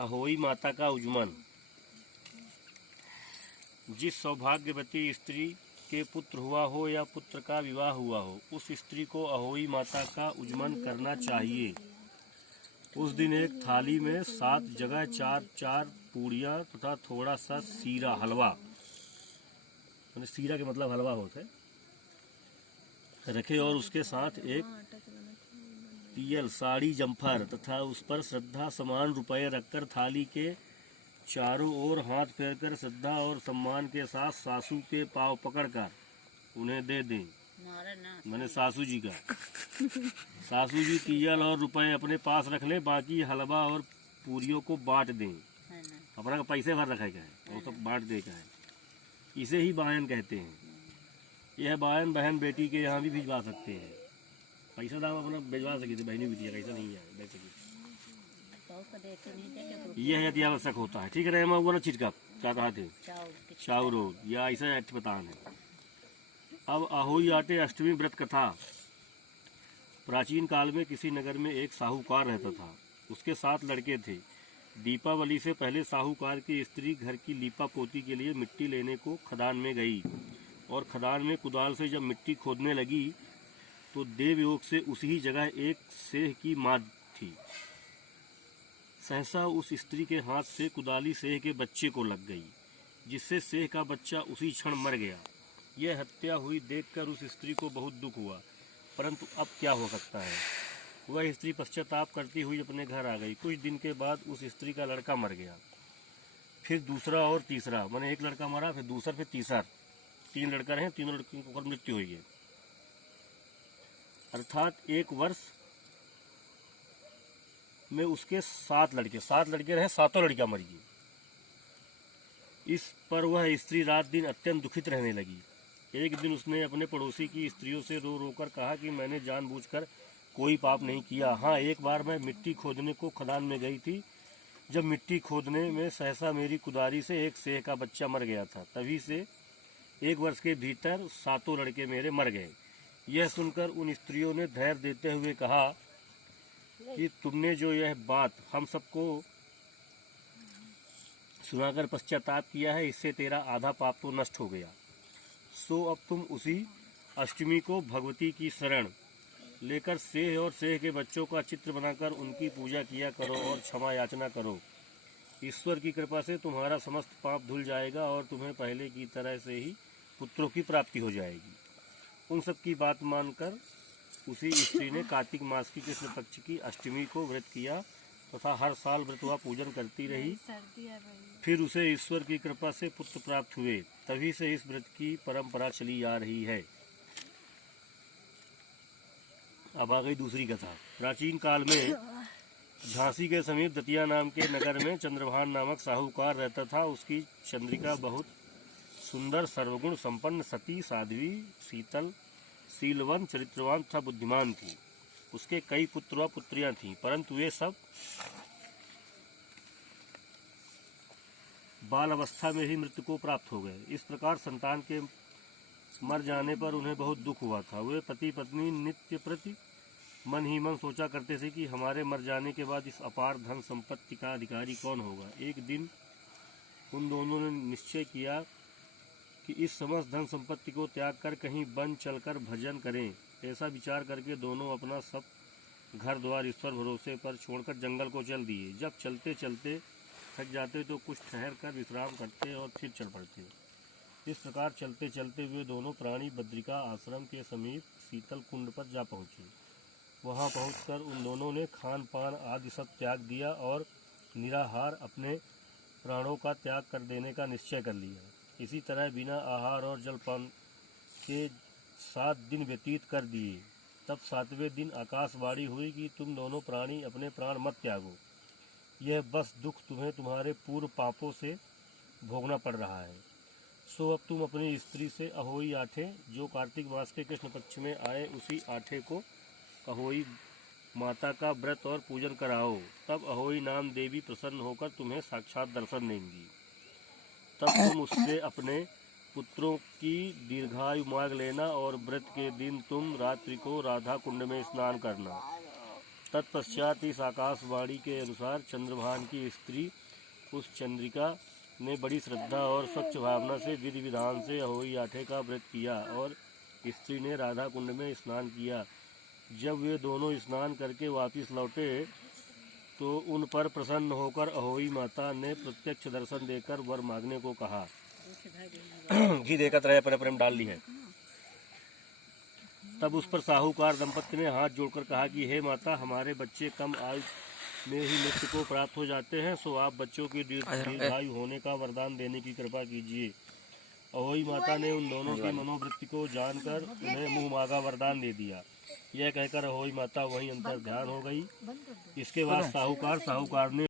अहोई माता का उज्जमन। जिस सौभाग्यवती स्त्री के पुत्र हुआ हो या पुत्र का विवाह हुआ हो, उस स्त्री को अहोई माता का उज्जमन करना चाहिए। उस दिन एक थाली में 7 जगह 4 पूड़ियाँ तथा थोड़ा सा सीरा हलवा, मैंने सीरा के मतलब हलवा होता है, रखे और उसके साथ एक पियल साड़ी जम्फर तथा उस पर श्रद्धा समान रुपए रखकर थाली के चारों ओर हाथ फेरकर श्रद्धा और सम्मान के साथ सासू के पांव पकड़कर उन्हें दे दें। मैंने सासू जी का सासू जी तियल और रुपए अपने पास रख लें, बाकी हलवा और पूरियों को बांट दें। अपना पैसे भर रखा है वो सब बांट दे का है। इसे ही बायन कहते हैं। यह बायन बहन बेटी के यहाँ भी भिजवा सकते हैं। पैसा दाम अपना भिजवा सके थे, बहनी बिटिया कैसा नहीं है बेच सके। यह अत्यावश्यक होता है। ठीक है, रहमा हुआ ना चिटका क्या कहा थे चाउरो या ऐसा अठपतान है। अब अहोई आटे अष्टमी व्रत कथा। प्राचीन काल में किसी नगर में एक साहूकार रहता था। उसके 7 लड़के थे। दीपावली से पहले साहूकार की स्त्री घर की लीपा पोती के लिए मिट्टी लेने को खदान में गई और खदान में कुदाल से जब मिट्टी खोदने लगी तो देवयोग से उसी जगह एक सेह की माद थी। सहसा उस स्त्री के हाथ से कुदाली सेह के बच्चे को लग गई, जिससे सेह का बच्चा उसी क्षण मर गया। यह हत्या हुई देखकर उस स्त्री को बहुत दुख हुआ, परंतु अब क्या हो सकता है। वह स्त्री पश्चाताप करती हुई अपने घर आ गई। कुछ दिन के बाद उस स्त्री का लड़का मर गया, फिर दूसरा और तीसरा, मैंने एक लड़का मरा, फिर दूसरा, फिर तीसरा। 3 लड़का रहे, तीनों लड़कियों को मृत्यु हुई है। अर्थात 1 वर्ष में उसके 7 लड़के रहे, 7 लड़कियां मर गई। इस पर वह स्त्री रात दिन अत्यंत दुखित रहने लगी। एक दिन उसने अपने पड़ोसी की स्त्रियों से रो रो कर कहा कि मैंने जानबूझकर कोई पाप नहीं किया। हाँ, एक बार मैं मिट्टी खोदने को खदान में गई थी। जब मिट्टी खोदने में सहसा मेरी कुदारी से एक सेह का बच्चा मर गया था। तभी से 1 वर्ष के भीतर 7 लड़के मेरे मर गए। यह सुनकर उन स्त्रियों ने धैर्य देते हुए कहा कि तुमने जो यह बात हम सबको सुनाकर पश्चाताप किया है, इससे तेरा आधा पाप तो नष्ट हो गया। सो अब तुम उसी अष्टमी को भगवती की शरण लेकर सेह और सेह के बच्चों का चित्र बनाकर उनकी पूजा किया करो और क्षमा याचना करो। ईश्वर की कृपा से तुम्हारा समस्त पाप धुल जाएगा और तुम्हें पहले की तरह से ही पुत्रों की प्राप्ति हो जाएगी। उन सब की बात मानकर उसी स्त्री ने कार्तिक मास की कृष्ण पक्ष की अष्टमी को व्रत किया तथा हर साल व्रत व पूजन करती रही। फिर उसे ईश्वर की कृपा से पुत्र प्राप्त हुए। तभी से इस व्रत की परंपरा चली आ रही है। अब आ गई दूसरी कथा। प्राचीन काल में झांसी के समीप दतिया नाम के नगर में चंद्रभान नामक साहूकार रहता था। उसकी चंद्रिका बहुत सुंदर, सर्वगुण संपन्न, सती, साध्वी, शीतल, शीलवन, चरित्रवान तथा बुद्धिमान थी। उसके कई पुत्र व पुत्रियां थीं, परंतु वे सब बाल अवस्था में ही मृत्यु को प्राप्त हो गए। इस प्रकार संतान के मर जाने पर उन्हें बहुत दुख हुआ था। वे पति पत्नी नित्य प्रति मन ही मन सोचा करते थे कि हमारे मर जाने के बाद इस अपार धन संपत्ति का अधिकारी कौन होगा। एक दिन उन दोनों ने निश्चय किया कि इस समस्त धन संपत्ति को त्याग कर कहीं वन चलकर भजन करें। ऐसा विचार करके दोनों अपना सब घर द्वार ईश्वर भरोसे पर छोड़कर जंगल को चल दिए। जब चलते चलते थक जाते तो कुछ ठहर कर विश्राम करते और फिर चल पड़ते। इस प्रकार चलते चलते वे दोनों प्राणी बद्रिका आश्रम के समीप शीतल कुंड पर जा पहुँचे। वहाँ पहुँचकर उन दोनों ने खान पान आदि सब त्याग दिया और निराहार अपने प्राणों का त्याग कर देने का निश्चय कर लिया। इसी तरह बिना आहार और जलपान के 7 दिन व्यतीत कर दिए। तब 7वें दिन आकाशवाणी हुई कि तुम दोनों प्राणी अपने प्राण मत त्यागो। यह बस दुख तुम्हें तुम्हारे पूर्व पापों से भोगना पड़ रहा है। सो अब तुम अपनी स्त्री से अहोई आठे जो कार्तिक मास के कृष्ण पक्ष में आए, उसी आठे को अहोई माता का व्रत और पूजन कराओ। तब अहोई नाम देवी प्रसन्न होकर तुम्हें साक्षात दर्शन देंगी। तब तुम उससे अपने पुत्रों की दीर्घायु मांग लेना और व्रत के दिन तुम रात्रि को राधा कुंड में स्नान करना। तत्पश्चात इस आकाशवाणी के अनुसार चंद्रभान की स्त्री उस चंद्रिका ने बड़ी श्रद्धा और स्वच्छ भावना से विधि विधान से अहोई आठे का व्रत किया और स्त्री ने राधा कुंड में स्नान किया। जब वे दोनों स्नान करके वापस लौटे तो उन पर प्रसन्न होकर अहोई माता ने प्रत्यक्ष दर्शन देकर वर मांगने को कहा। घी देकर तरह पर प्रेम डाल ली है। तब उस पर साहूकार दंपत्ति ने हाथ जोड़कर कहा कि हे माता, हमारे बच्चे कम आयु में ही मृत्यु को प्राप्त हो जाते हैं, सो आप बच्चों की दीर्घायु होने का वरदान देने की कृपा कीजिए। अहोई माता ने उन दोनों की मनोवृत्ति को जानकर उन्हें मुंह मांगा वरदान दे दिया। यह कहकर अहोई माता वहीं अंतर ध्यान हो गई। इसके बाद साहूकार ने